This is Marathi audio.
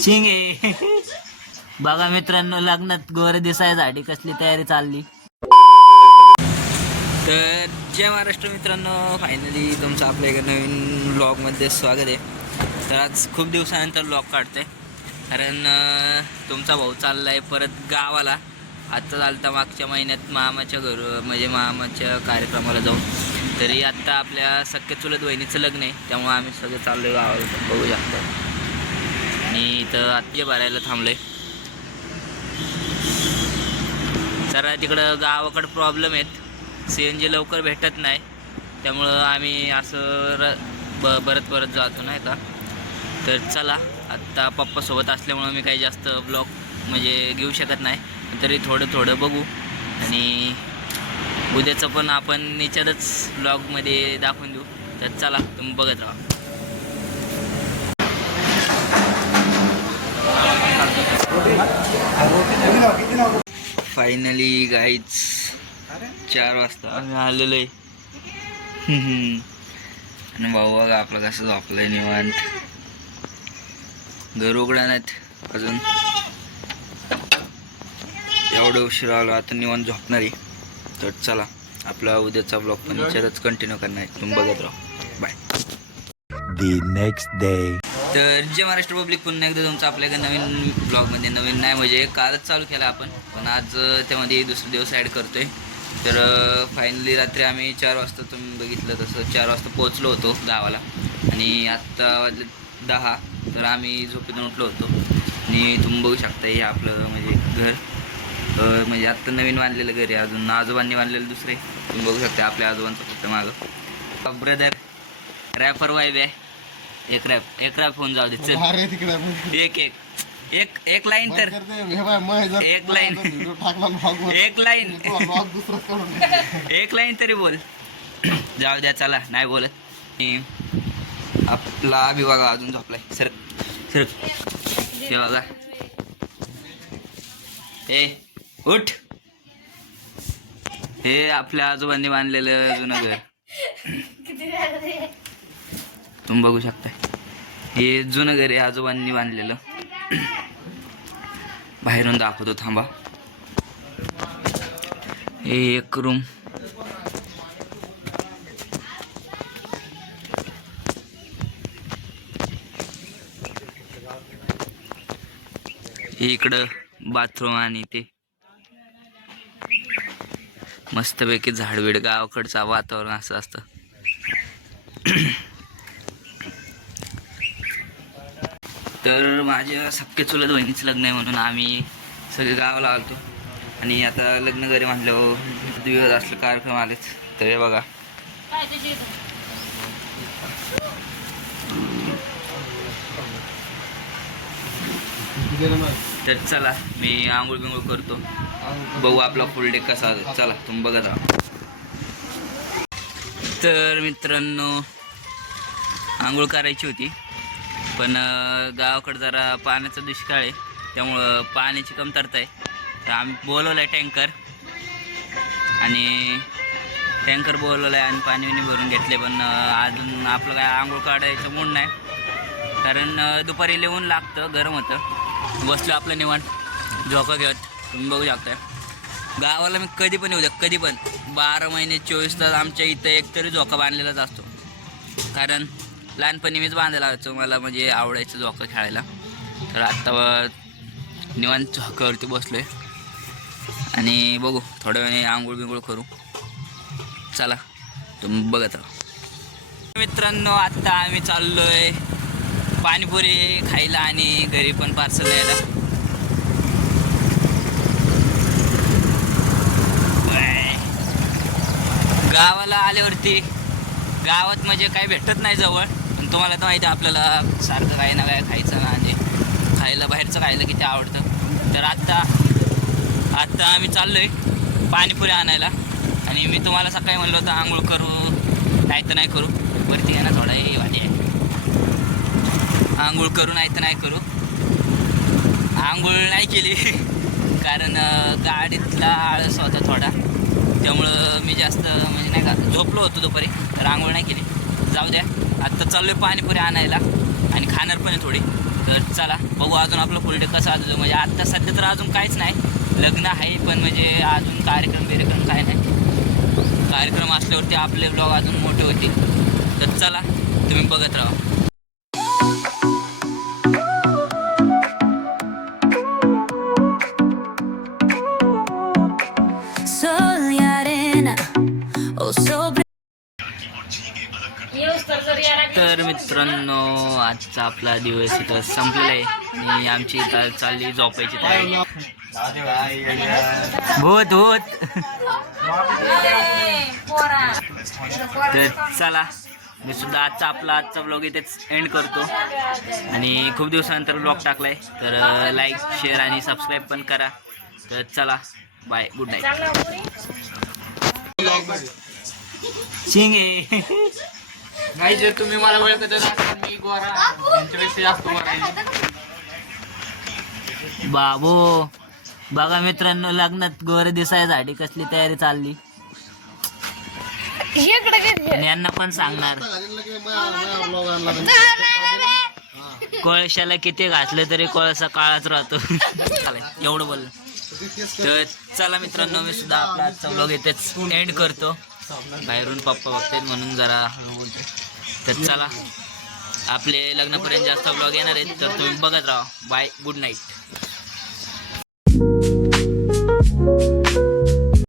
शिंगे बघा मित्रांनो, लग्नात गोरे दिसायसाठी कसली तयारी चालली. तर जय महाराष्ट्र मित्रांनो, फायनली तुमचं आपल्या एका नवीन ब्लॉगमध्ये स्वागत आहे. तर आज खूप दिवसानंतर ब्लॉग काढतोय, कारण तुमचा भाऊ चालला आहे परत गावाला. आत्ता चालता मागच्या महिन्यात मामाच्या म्हणजे मामाच्या कार्यक्रमाला जाऊन. तरी आत्ता आपल्या सख्या चुलत बहिणीचं लग्न आहे, त्यामुळे आम्ही सगळे चाललो गावाला. बघू शकतो. आणि इथं आत्या भरायला थांबलोय. तर तिकडं गावाकडं प्रॉब्लेम आहेत, CNG लवकर भेटत नाही, त्यामुळं आम्ही असं परत जातो नाही का. तर चला, आत्ता पप्पासोबत असल्यामुळं मी काही जास्त ब्लॉग म्हणजे घेऊ शकत नाही, तरी थोडं बघू. आणि उद्याचं पण आपण याच्यातच ब्लॉगमध्ये दाखवून देऊ. तर चला, तुम्ही बघत राहा. फायनली गाईच 4 वाजता आम्ही आलेलो आहे. आणि भाऊ बघा आपलं कसं झोपलंय निवांत. घर उघडा नाहीत अजून, एवढं उशीर आलो, आता निवांत झोपणार आहे. तर चला, आपला उद्याचा ब्लॉग पण याच्यातच कंटिन्यू करणार आहे, तुम्ही बघत राहा. बाय. The next day. तर जय महाराष्ट्र पब्लिक, पुन्हा एकदा तुमचं आपल्या नवीन ब्लॉगमध्ये. नवीन नाही म्हणजे कालच चालू केला आपण, पण आज त्यामध्ये दुसरे दिवस ॲड करतोय. तर फायनली रात्री आम्ही 4 वाजता, तुम्ही बघितलं तसं 4 वाजता पोहोचलो होतो गावाला. आणि आत्ता वाजले 10. तर आम्ही झोपेतून उठलो होतो. आणि तुम्ही बघू शकता, हे आपलं म्हणजे घर, म्हणजे आत्ता नवीन बांधलेलं घर आहे, अजून आजोबांनी बांधलेलं दुसरे. तुम्ही बघू शकता आपल्या आजोबांचं फक्त मागं. ब्रदर रॅपर वाईब आहे. एक रॅप होऊन जाऊ दे. चल एक लाईन तर एक लाईन तरी बोल. जाऊ द्या, चला नाही बोलत. आपला विभाग अजून झोपलाय. सर हे बघा, हे उठ. हे आपल्या आजोबांनी बांधलेलं जुनं घर, तुम्ही बघू शकता. हे जुनं घर आहे, आजोबांनी बांधलेलं. बाहेरून दाखवतो, थांबा. हे एक रूम, हे इकडं बाथरूम. आणि ते मस्तपैकी झाडबीड, गावाकडचं वातावरण असं असतं. तर माझ्या सख्या चुलत बहिणीचं लग्न आहे म्हणून आम्ही सगळे गावाला आलतो. आणि आता लग्न घरी म्हटल्यावर दिवस असले कार्यक्रम आलेच. तर हे बघा, तर चला मी आंघोळ बिंघोळ करतो, बघू आपला फुल डे कसा. चला, तुम्ही बघत राहा. तर मित्रांनो, आंघोळ करायची होती, पण गावाकडं जरा पाण्याचा दुष्काळ आहे, त्यामुळं पाण्याची कमतरता आहे. तर आम्ही बोलवलं आहे टँकर, आणि टँकर बोलवलं आहे आणि पाणी भरून घेतले. पण अजून आपलं काय आंघोळ काढायचं मूड नाही, कारण दुपारी लिहून लागतं, गरम होतं. बसलो आपलं निवांत झोका घेत. तुम्ही बघू शकता, गावाला मी कधी पण येऊ द्या, कधी पण 12 महिने 24 तास आमच्या इथं एकतरी झोका बांधलेलाच असतो. कारण लहानपणी मीच बांधायला लावायचो, मला म्हणजे आवडायचं झोका खेळायला. तर आत्ता निवांत झोक्यावरती बसलो आहे, आणि बघू थोड्या वेळाने आंघोळ बिंघोळ करू. चला, तुम्ही बघत राहा. मित्रांनो, आत्ता आम्ही चाललो आहे पाणीपुरी खायला आणि घरी पण पार्सल द्यायला. गावाला आल्यावरती, गावात म्हणजे काही भेटत नाही जवळ, पण तुम्हाला तर माहिती आहे आपल्याला सारखं काही ना काय खायचं आणि खायला, बाहेरचं खायला किती आवडतं. तर आत्ता आम्ही चाललो आहे पाणीपुरी आणायला. आणि मी तुम्हाला सकाळी म्हणलं होतं आंघोळ करू नाही तर नाही करू, वरती आहे ना थोडा हे वाटी आहे, आंघोळ करू नाही तर नाही करू. आंघोळ नाही केली कारण गाडीतला आळस होता थोडा, त्यामुळं मी जास्त म्हणजे नाही का झोपलो होतो दुपारी, तर आंघोळ नाही केली. जाऊ द्या, आत्ता चाललो आहे पाणीपुरी आणायला. आणि खाणार पण आहे थोडी. तर चला बघू अजून आपलं फुल डे कसं अजून, म्हणजे आत्ता सध्या तर अजून काहीच नाही, लग्न आहे पण म्हणजे अजून कार्यक्रम काय नाही. कार्यक्रम असल्यावरती आपले ब्लॉग अजून मोठे होतील. तर चला तुम्ही बघत राहा. तर मित्रांनो आजचा आपला दिवस इथं संपलेला आहे आणि आमची इथं चालली झोपायची तयारी. भूत तर चला मी सुद्धा आजचा ब्लॉग इथेच एंड करतो आणि खूप दिवसानंतर ब्लॉग टाकलाय. तर लाईक शेअर आणि सबस्क्राईब पण करा. तर चला बाय, गुड नाईट. शिंगे नाही, जर तुम्ही मला ओळखत असाल मी गोरा यांच्यापेक्षा जास्त गोरा आहे. बाबू बघा मित्रांनो, लग्नात गोरे दिसायसाठी कसली तयारी चालली. आणि यांना पण सांगणार कोळशाला किती घातलं तरी कोळसा काळाच राहतो. एवढं बोल. तर चला मित्रांनो मी सुद्धा आपला आजचा व्लॉग इथेच एंड करतो. बाहेरून पप्पा बघतायत म्हणून जरा बोलतो. तर चला आपले लग्नापर्यंत जास्त व्लॉग येणार आहेत, तर तुम्ही बघत राहा. Bye, good night.